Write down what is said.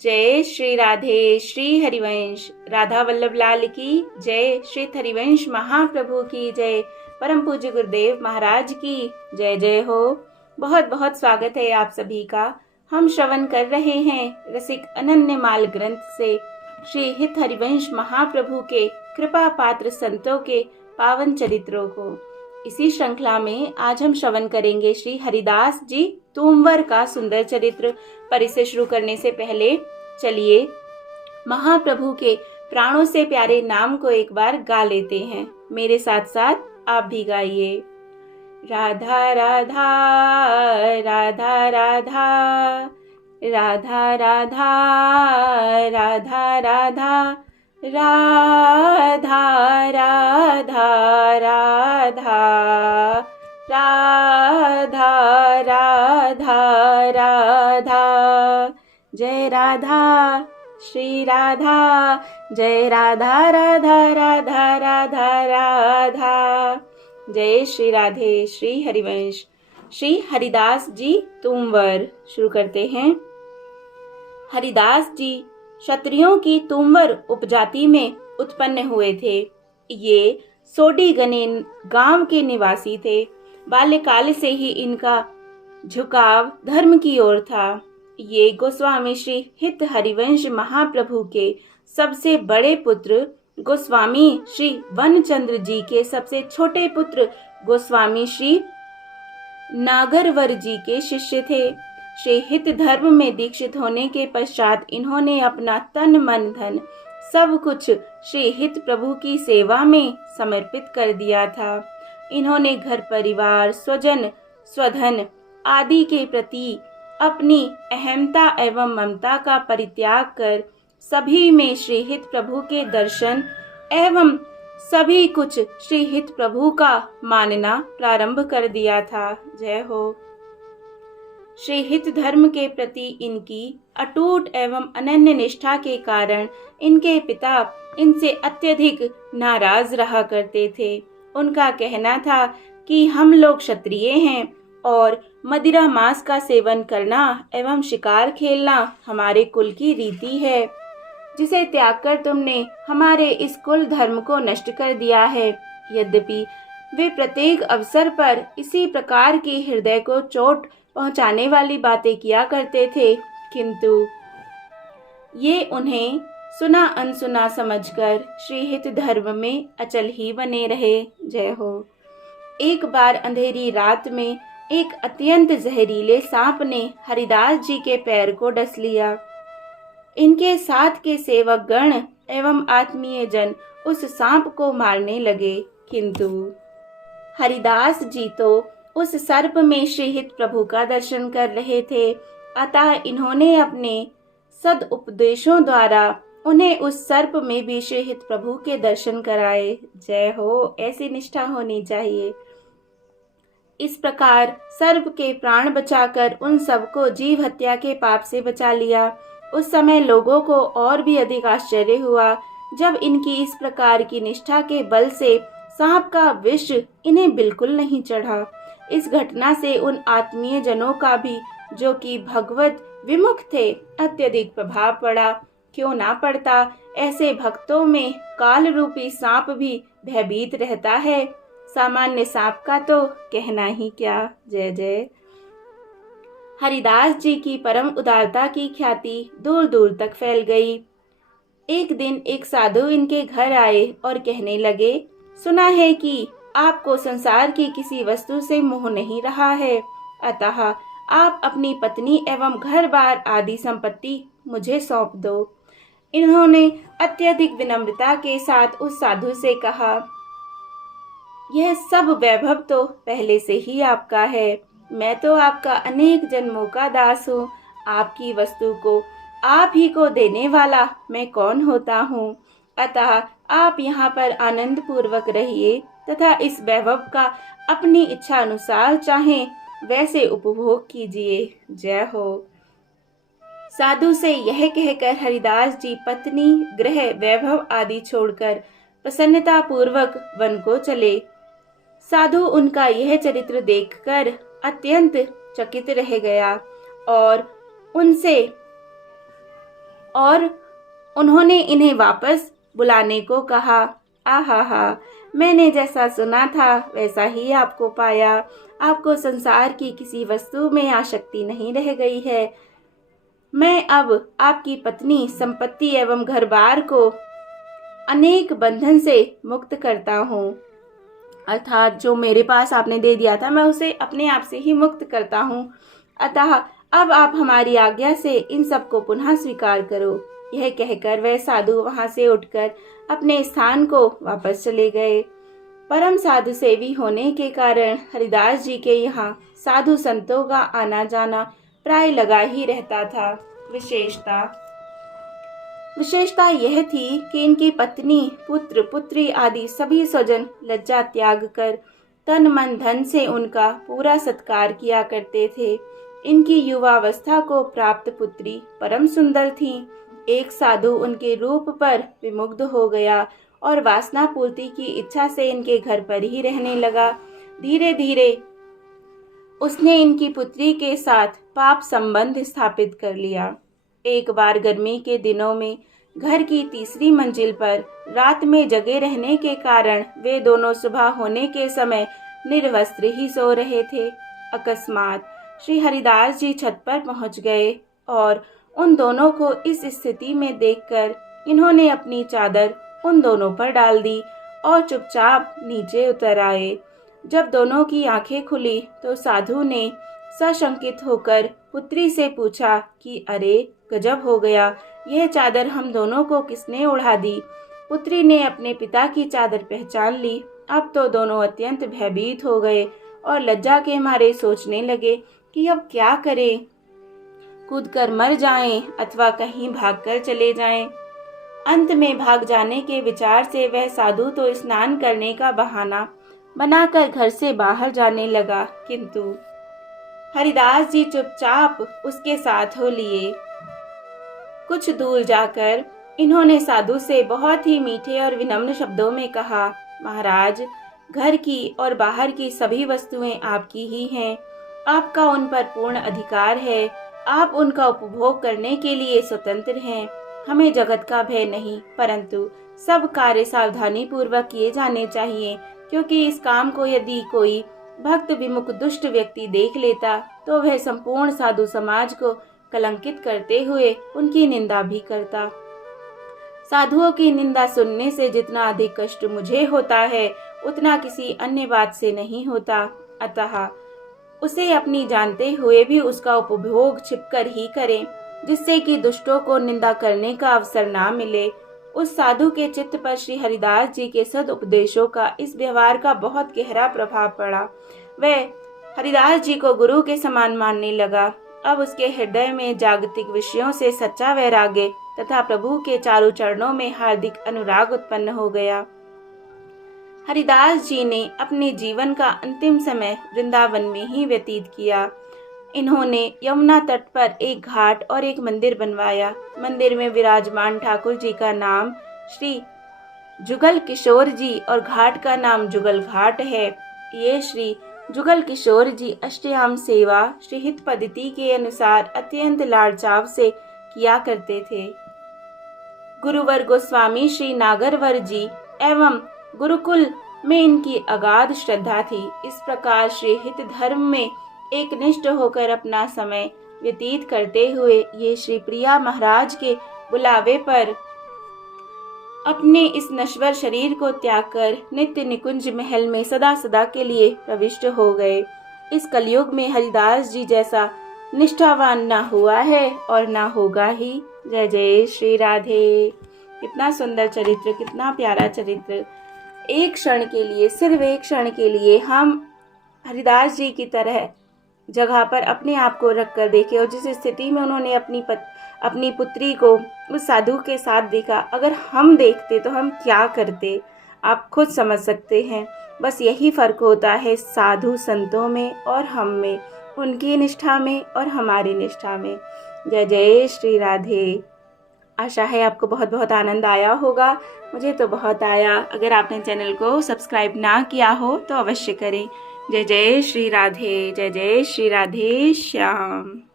जय श्री राधे श्री हरिवंश राधा वल्लभ लाल की जय। श्री हरिवंश महाप्रभु की जय। परम पूज्य गुरुदेव महाराज की जय जय हो। बहुत बहुत स्वागत है आप सभी का। हम श्रवण कर रहे हैं रसिक अनन्य माल ग्रंथ से श्री हित हरिवंश महाप्रभु के कृपा पात्र संतों के पावन चरित्रों को। इसी श्रृंखला में आज हम श्रवण करेंगे श्री हरिदास जी तूमवर का सुंदर चरित्र। पर इसे शुरू करने से पहले चलिए महाप्रभु के प्राणों से प्यारे नाम को एक बार गा लेते हैं। मेरे साथ साथ आप भी गाइए। राधा राधा राधा राधा राधा राधा राधा राधा राधा राधा राधा राधा राधा राधा। जय राधा श्री राधा, जय राधा राधा राधा राधा राधा। जय श्री राधे श्री हरिवंश। श्री हरिदास जी तूमवर शुरू करते हैं। हरिदास जी क्षत्रियों की तूमवर उपजाति में उत्पन्न हुए थे। ये सोडीगने गांव के निवासी थे। बाल्यकाल से ही इनका झुकाव धर्म की ओर था। ये गोस्वामी श्री हित हरिवंश महाप्रभु के सबसे बड़े पुत्र गोस्वामी श्री वनचंद्र जी के सबसे छोटे पुत्र गोस्वामी श्री नागरवर जी के शिष्य थे। श्री हित धर्म में दीक्षित होने के पश्चात इन्होंने अपना तन मन धन सब कुछ श्री हित प्रभु की सेवा में समर्पित कर दिया था। इन्होंने घर परिवार स्वजन स्वधन आदि के प्रति अपनी अहमता एवं ममता का परित्याग कर सभी में श्री हित प्रभु के दर्शन एवं सभी कुछ श्री हित प्रभु का मानना प्रारंभ कर दिया था। जय हो। श्री हित धर्म के प्रति इनकी अटूट एवं अनन्य निष्ठा के कारण इनके पिता इनसे अत्यधिक नाराज रहा करते थे। उनका कहना था कि हम लोग क्षत्रिय हैं और मदिरा मांस का सेवन करना एवं शिकार खेलना हमारे कुल की रीति है, जिसे त्याग कर तुमने हमारे इस कुल धर्म को नष्ट कर दिया है। यद्यपि वे प्रत्येक अवसर पर इसी प्रकार की हृदय को चोट पहुंचाने वाली बातें किया करते थे, किंतु ये उन्हें सुना अनसुना समझकर श्री हित धर्म में अचल ही बने रहे। जय हो। एक बार अंधेरी रात में एक अत्यंत जहरीले सांप ने हरिदास जी के पैर को डस लिया। इनके साथ के सेवक गण एवं आत्मीय जन उस सांप को मारने लगे, किंतु हरिदास जी तो उस सर्प में श्री हित प्रभु का दर्शन कर रहे थे। अतः इन्होंने अपने सद उपदेशों द्वारा उन्हें उस सर्प में भी श्री हित प्रभु के दर्शन कराए। जय हो। ऐसी निष्ठा होनी चाहिए। इस प्रकार सर्प के प्राण बचाकर उन सबको जीव हत्या के पाप से बचा लिया। उस समय लोगों को और भी अधिक आश्चर्य हुआ जब इनकी इस प्रकार की निष्ठा के बल से सांप का विष इन्हें बिल्कुल नहीं चढ़ा। इस घटना से उन आत्मीय जनों का भी, जो कि भगवत विमुख थे, अत्यधिक प्रभाव पड़ा। क्यों ना पड़ता। ऐसे भक्तों में काल रूपी सांप भी भयभीत रहता है। सामान्य सांप का तो कहना ही क्या। जय जय। हरिदास जी की परम उदारता की ख्याति दूर दूर तक फैल गई। एक दिन एक साधु इनके घर आए और कहने लगे, सुना है कि आपको संसार की किसी वस्तु से मोह नहीं रहा है, अतः आप अपनी पत्नी एवं घर बार आदि संपत्ति मुझे सौंप दो। इन्होंने अत्यधिक विनम्रता के साथ उस साधु से कहा, यह सब वैभव तो पहले से ही आपका है। मैं तो आपका अनेक जन्मों का दास हूँ। आपकी वस्तु को आप ही को देने वाला मैं कौन होता हूँ। अतः आप यहाँ पर आनंद पूर्वक रहिए तथा इस वैभव का अपनी इच्छा अनुसार चाहें वैसे उपभोग कीजिए। जय हो। साधु से यह कहकर हरिदास जी पत्नी गृह वैभव आदि छोड़कर प्रसन्नता पूर्वक वन को चले। साधु उनका यह चरित्र देखकर अत्यंत चकित रह गया और उनसे और उन्होंने इन्हें वापस बुलाने को कहा। आहा, मैंने जैसा सुना था वैसा ही आपको पाया। आपको संसार की किसी वस्तु में आसक्ति नहीं रह गई है। मैं अब आपकी पत्नी, संपत्ति एवं घर बार को अनेक बंधन से मुक्त करता हूँ। अर्थात जो मेरे पास आपने दे दिया था मैं उसे अपने आप से ही मुक्त करता हूँ। अतः अब आप हमारी आज्ञा से इन सबको पुनः स्वीकार करो। यह कहकर वह साधु वहां से उठकर अपने स्थान को वापस चले गए। परम साधु सेवी होने के कारण हरिदास जी के यहाँ साधु संतों का आना जाना प्राय लगा ही रहता था। विशेषता यह थी कि इनकी पत्नी, पुत्र, पुत्री आदि सभी स्वजन लज्जा त्याग कर तन मन धन से उनका पूरा सत्कार किया करते थे। इनकी युवावस्था को प्राप्त पुत्री परम सुंदर थी। एक साधु उनके रूप पर विमुग्ध हो गया और वासना पूर्ति की इच्छा से इनके घर पर ही रहने लगा। धीरे धीरे उसने इनकी पुत्री के साथ पाप संबंध स्थापित कर लिया। एक बार गर्मी के दिनों में घर की तीसरी मंजिल पर रात में जगे रहने के कारण वे दोनों सुबह होने के समय निर्वस्त्र ही सो रहे थे। अकस्मात श्री हरिदास जी छत पर पहुंच गए और उन दोनों को इस स्थिति में देखकर इन्होंने अपनी चादर उन दोनों पर डाल दी और चुपचाप नीचे उतर आए। जब दोनों की आंखें खुली तो साधु ने सशंकित होकर पुत्री से पूछा कि अरे गजब हो गया, यह चादर हम दोनों को किसने उड़ा दी। पुत्री ने अपने पिता की चादर पहचान ली। अब तो दोनों अत्यंत भयभीत हो गए और लज्जा के मारे सोचने लगे कि अब क्या करें, कूदकर मर जाएं अथवा कहीं भागकर चले जाएं। अंत में भाग जाने के विचार से वह साधु तो स्नान करने का बहाना बनाकर घर से बाहर जाने लगा, किंतु हरिदास जी चुपचाप उसके साथ हो लिए। कुछ दूर जाकर इन्होंने साधु से बहुत ही मीठे और विनम्र शब्दों में कहा, महाराज, घर की और बाहर की सभी वस्तुएं आपकी ही हैं। आपका उन पर पूर्ण अधिकार है। आप उनका उपभोग करने के लिए स्वतंत्र हैं। हमें जगत का भय नहीं, परंतु सब कार्य सावधानी पूर्वक किए जाने चाहिए, क्योंकि इस काम को यदि कोई भक्त विमुख दुष्ट व्यक्ति देख लेता तो वह संपूर्ण साधु समाज को कलंकित करते हुए उनकी निंदा भी करता। साधुओं की निंदा सुनने से जितना अधिक कष्ट मुझे होता है उतना किसी अन्य बात से नहीं होता। अतः उसे अपनी जानते हुए भी उसका उपभोग छिपकर ही करें, जिससे कि दुष्टों को निंदा करने का अवसर ना मिले। उस साधु के चित्त पर श्री हरिदास जी के सद उपदेशों का, इस व्यवहार का बहुत गहरा प्रभाव पड़ा। वह हरिदास जी को गुरु के समान मानने लगा। अब उसके हृदय में जागतिक विषयों से सच्चा वैराग्य तथा प्रभु के चारों चरणों में हार्दिक अनुराग उत्पन्न हो गया। हरिदास जी ने अपने जीवन का अंतिम समय वृंदावन में ही व्यतीत किया। इन्होंने यमुना तट पर एक घाट और एक मंदिर बनवाया। मंदिर में विराजमान ठाकुर जी का नाम श्री जुगल किशोर जी और घाट का नाम जुगल घाट है। ये श्री जुगल किशोर जी अष्टयाम सेवा श्री हित पद्धति के अनुसार अत्यंत लाड़ चाव से किया करते थे। गुरुवर गोस्वामी श्री नागरवर जी एवं गुरुकुल में इनकी अगाध श्रद्धा थी। इस प्रकार श्री हित धर्म में एक निष्ठ होकर अपना समय व्यतीत करते हुए ये श्री प्रिया महाराज के बुलावे पर अपने इस नश्वर शरीर को त्याग कर नित्य निकुंज महल में सदा सदा के लिए प्रविष्ट हो गए। इस कलयुग में हरिदास जी जैसा निष्ठावान ना हुआ है और ना होगा ही। जय जय श्री राधे। कितना सुंदर चरित्र, कितना प्यारा चरित्र। एक क्षण के लिए, सिर्फ एक क्षण के लिए हम हरिदास जी की तरह जगह पर अपने आप को रख कर देखे और जिस स्थिति में उन्होंने अपनी पुत्री को उस साधु के साथ देखा, अगर हम देखते तो हम क्या करते, आप खुद समझ सकते हैं। बस यही फर्क होता है साधु संतों में और हम में, उनकी निष्ठा में और हमारी निष्ठा में। जय जय श्री राधे। आशा है आपको बहुत बहुत आनंद आया होगा। मुझे तो बहुत आया। अगर आपने चैनल को सब्सक्राइब ना किया हो तो अवश्य करें। जय जय श्री राधे। जय जय श्री राधे श्याम।